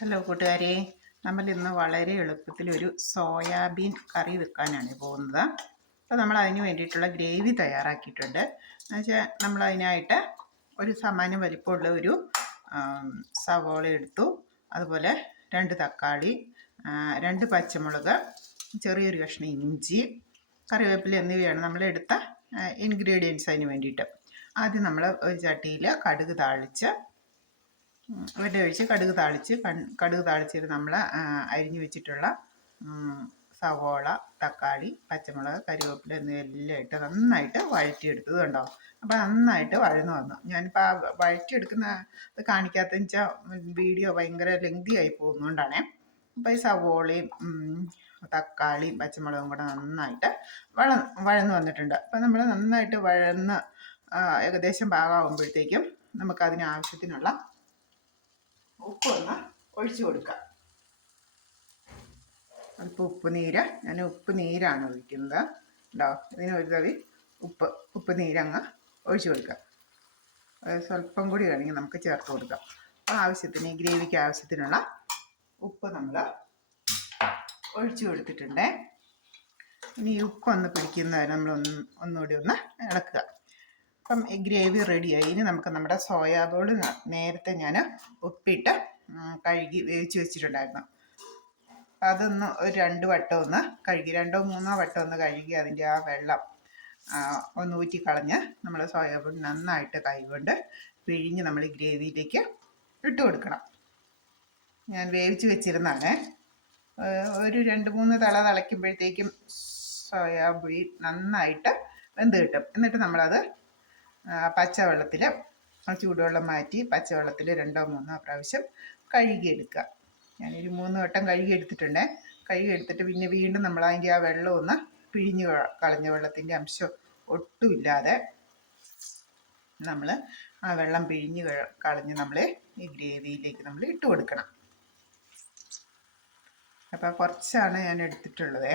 Hello കൂട്ടുകാരെ, നമ്മൾ ഇന്ന് വളരെ എളുപ്പത്തിൽ ഒരു സോയാബീൻ കറി വെക്കാനാണ് പോകുന്നത്. അപ്പോൾ നമ്മൾ അതിന് വേണ്ടിയിട്ടുള്ള ഗ്രേവി തയ്യാറാക്കിയിട്ടുണ്ട്. എന്നുവെച്ചാൽ നമ്മൾ അതിനായിട്ട് ഒരു സമാന വലിപ്പമുള്ള ഒരു സവോള എടുത്തു, അതുപോലെ 2 തക്കാളി, 2 പച്ചമുളക്, ചെറിയൊരു കഷ്ണം ഇഞ്ചി, കറിവേപ്പില എന്നിവയാണ് നമ്മൾ എടുത്ത ഇൻഗ്രീഡിയൻസ് അതിന് വേണ്ടിയിട്ട്. ആദ്യം നമ്മൾ ഒരു ചട്ടിയിൽ കടുക് താളിച്ച് വെണ്ണ ഒഴിച്ച് കടുക് താളിച്ചിട്ട് നമ്മൾ അരിഞ്ഞു വെച്ചിട്ടുള്ള സവോള, തക്കാളി, പച്ചമുളക്, കരിവേപ്പില എന്നിവയെല്ലാം ഇട്ട് നന്നായിട്ട് വഴറ്റിയെടുത്തത് കണ്ടോ. അപ്പോൾ നന്നായിട്ട് വഴന്നു വന്നു. ഞാനിപ്പോൾ ആ വഴറ്റിയെടുക്കുന്ന ഇത് കാണിക്കാത്തതെന്ന് വെച്ചാൽ വീഡിയോ ഭയങ്കര ലെങ്തി ആയി പോകുന്നതുകൊണ്ടാണേ. അപ്പോൾ ഈ സവോളയും തക്കാളിയും പച്ചമുളകും കൂടെ നന്നായിട്ട് വഴന്നു വന്നിട്ടുണ്ട്. അപ്പോൾ നമ്മൾ നന്നായിട്ട് വഴന്ന് ഏകദേശം പാകമാകുമ്പോഴത്തേക്കും നമുക്കതിന് ആവശ്യത്തിനുള്ള ഉപ്പൊന്ന് ഒഴിച്ചു കൊടുക്കാം. അല്പം ഞാൻ ഉപ്പ് നീരാണ് ഒഴിക്കുന്നത് കേട്ടോ. ഇതിന് ഒരു തവി ഉപ്പ് നീരങ്ങ് ഒഴിച്ചു കൊടുക്കുക. സ്വല്പം കൂടി വേണമെങ്കിൽ നമുക്ക് ചേർത്ത് കൊടുക്കാം. അപ്പോൾ ആവശ്യത്തിന് ഗ്രേവിക്ക് ആവശ്യത്തിനുള്ള ഉപ്പ് നമ്മൾ ഒഴിച്ചു കൊടുത്തിട്ടുണ്ട്. ഇനി ഈ ഉപ്പൊന്ന് പിടിക്കുന്നവരെ നമ്മൾ ഒന്നുകൂടി ഒന്ന് ഇളക്കുക. അപ്പം ഈ ഗ്രേവി റെഡിയായി. ഇനി നമുക്ക് നമ്മുടെ സോയാ ബോൾ നേരത്തെ ഞാൻ ഉപ്പിട്ട് കഴുകി വേവിച്ച് വെച്ചിട്ടുണ്ടായിരുന്നു. അതൊന്ന് ഒരു 2 വട്ടം ഒന്ന് കഴുകി, 2-3 വട്ടം ഒന്ന് കഴുകി അതിൻ്റെ ആ വെള്ളം ഒന്ന് ഊറ്റിക്കളഞ്ഞ് നമ്മൾ സോയാ ബോൾ നന്നായിട്ട് കൈകൊണ്ട് പിഴിഞ്ഞ് നമ്മൾ ഈ ഗ്രേവിയിലേക്ക് ഇട്ട് കൊടുക്കണം. ഞാൻ വേവിച്ച് വെച്ചിരുന്നതാണ്. ഒരു 2-3 തിളയ്ക്കുമ്പോഴത്തേക്കും സോയാബീൻ നന്നായിട്ട് വെന്ത് കിട്ടും. എന്നിട്ട് നമ്മളത് പച്ചവെള്ളത്തിൽ ചൂടുവെള്ളം മാറ്റി പച്ചവെള്ളത്തിൽ 2-3 പ്രാവശ്യം കഴുകിയെടുക്കുക. ഞാനൊരു 3 വട്ടം കഴുകിയെടുത്തിട്ടുണ്ട്. കഴുകിയെടുത്തിട്ട് പിന്നെ വീണ്ടും നമ്മൾ അതിൻ്റെ ആ വെള്ളം ഒന്ന് പിഴിഞ്ഞ് കളഞ്ഞ വെള്ളത്തിൻ്റെ അംശം ഒട്ടുമില്ലാതെ നമ്മൾ ആ വെള്ളം പിഴിഞ്ഞ് കളഞ്ഞ് നമ്മൾ ഈ ഗ്രേവിയിലേക്ക് നമ്മൾ ഇട്ട് കൊടുക്കണം. അപ്പോൾ കുറച്ചാണ് ഞാൻ എടുത്തിട്ടുള്ളത്.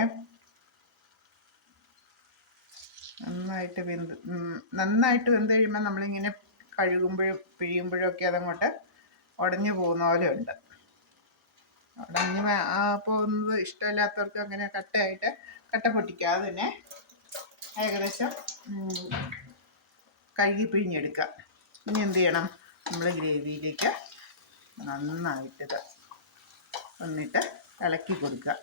നന്നായിട്ട് വെന്ത് കഴിയുമ്പോൾ നമ്മളിങ്ങനെ കഴുകുമ്പോഴും പിഴിയുമ്പോഴൊക്കെ അതങ്ങോട്ട് ഉടഞ്ഞു പോകുന്ന പോലെ ഉണ്ട്. ഉടഞ്ഞ് പോകുന്നത് ഇഷ്ടമില്ലാത്തവർക്ക് അങ്ങനെ കട്ട പൊട്ടിക്കാതെ തന്നെ ഏകദേശം കഴുകി പിഴിഞ്ഞെടുക്കുക. ഇനി എന്ത് ചെയ്യണം, നമ്മൾ ഗ്രേവിയിലേക്ക് നന്നായിട്ട് വന്നിട്ട് ഇളക്കി കൊടുക്കുക.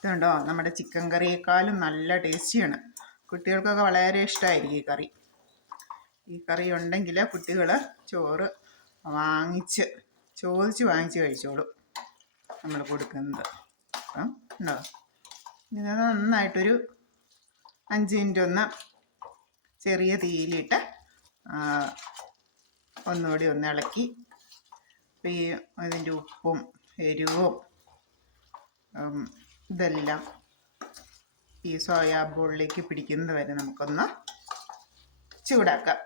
ഇതുണ്ടോ, നമ്മുടെ ചിക്കൻ കറിയേക്കാളും നല്ല ടേസ്റ്റിയാണ്. കുട്ടികൾക്കൊക്കെ വളരെ ഇഷ്ടമായിരിക്കും ഈ കറി ഉണ്ടെങ്കിൽ കുട്ടികൾ ചോറ് ചോദിച്ച് വാങ്ങിച്ച് കഴിച്ചോളും നമ്മൾ കൊടുക്കുന്നത്. അപ്പം ഉണ്ടോ, ഇത് നന്നായിട്ടൊരു 5 മിനിറ്റ് ഒന്ന് ചെറിയ തീയിലിട്ട് ഒന്നുകൂടി ഒന്ന് ഇളക്കി ഇതിൻ്റെ ഉപ്പും എരിവും ഇതെല്ലാം ഈ സോയാ ബോളിലേക്ക് പിടിക്കുന്നത് വരെ നമുക്കൊന്ന് ചൂടാക്കാം.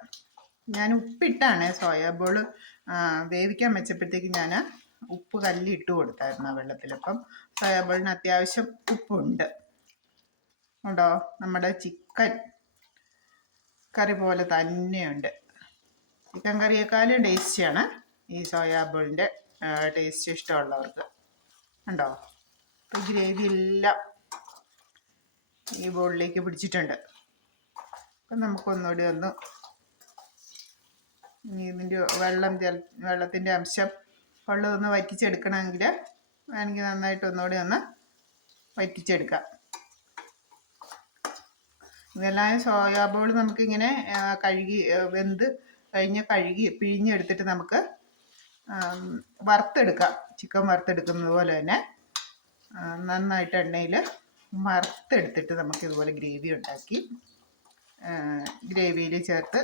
ഞാൻ ഉപ്പിട്ടാണ് സോയാ ബോൾ വേവിക്കാൻ വെച്ചപ്പോഴത്തേക്ക് ഞാൻ ഉപ്പ് കല്ലിട്ട് കൊടുത്തായിരുന്നു ആ വെള്ളത്തിൽ. അപ്പം സോയാ ബോളിന് അത്യാവശ്യം ഉപ്പുണ്ട് ഉണ്ടോ. നമ്മുടെ ചിക്കൻ കറി പോലെ തന്നെയുണ്ട്. ചിക്കൻ കറിയേക്കാളും ടേസ്റ്റിയാണ് ഈ സോയാ ബോളിൻ്റെ ടേസ്റ്റ് ഇഷ്ടമുള്ളവർക്ക് ഉണ്ടോ. അപ്പോൾ ഗ്രേവി എല്ലാം ഈ ബോളിലേക്ക് പിടിച്ചിട്ടുണ്ട്. അപ്പം നമുക്കൊന്നുകൂടി ഇതിൻ്റെ വെള്ളത്തിൻ്റെ അംശം ഒന്ന് വറ്റിച്ചെടുക്കണമെങ്കിൽ വേണമെങ്കിൽ നന്നായിട്ട് ഒന്നുകൂടി ഒന്ന് വറ്റിച്ചെടുക്കാം. ഇതെല്ലാം സോയാ ബോൾ നമുക്കിങ്ങനെ വെന്ത് കഴുകി പിഴിഞ്ഞെടുത്തിട്ട് നമുക്ക് വറുത്തെടുക്കാം. ചിക്കൻ വറുത്തെടുക്കുന്നത് പോലെ തന്നെ നന്നായിട്ട് എണ്ണയിൽ വറുത്തെടുത്തിട്ട് നമുക്കിതുപോലെ ഗ്രേവി ഉണ്ടാക്കി ഗ്രേവിയിൽ ചേർത്ത്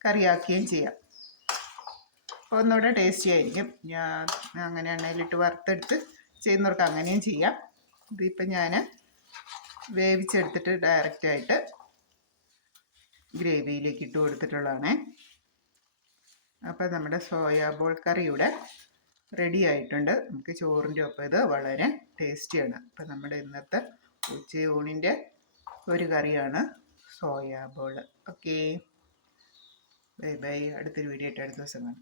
കറിയാക്കുകയും ചെയ്യാം. അപ്പോൾ ഒന്നുകൂടെ ടേസ്റ്റി ആയിരിക്കും. ഞാൻ അങ്ങനെ എണ്ണയിലിട്ട് വറുത്തെടുത്ത് ചെയ്യുന്നവർക്ക് അങ്ങനെയും ചെയ്യാം. ഇതിപ്പോൾ ഞാൻ വേവിച്ചെടുത്തിട്ട് ഡയറക്റ്റായിട്ട് ഗ്രേവിയിലേക്ക് ഇട്ട് കൊടുത്തിട്ടുള്ളതാണ്. അപ്പോൾ നമ്മുടെ സോയാ ബോൾ കറി ഇവിടെ റെഡി ആയിട്ടുണ്ട്. നമുക്ക് ചോറിൻ്റെ ഒപ്പം ഇത് വളരെ ടേസ്റ്റിയാണ്. അപ്പം നമ്മുടെ ഇന്നത്തെ ഉച്ചയൂണിൻ്റെ ഒരു കറിയാണ് soya ball. Okay, bye bye. അടുത്തൊരു വീഡിയോ ആയിട്ട് അടുത്ത ദിവസം കാണാം.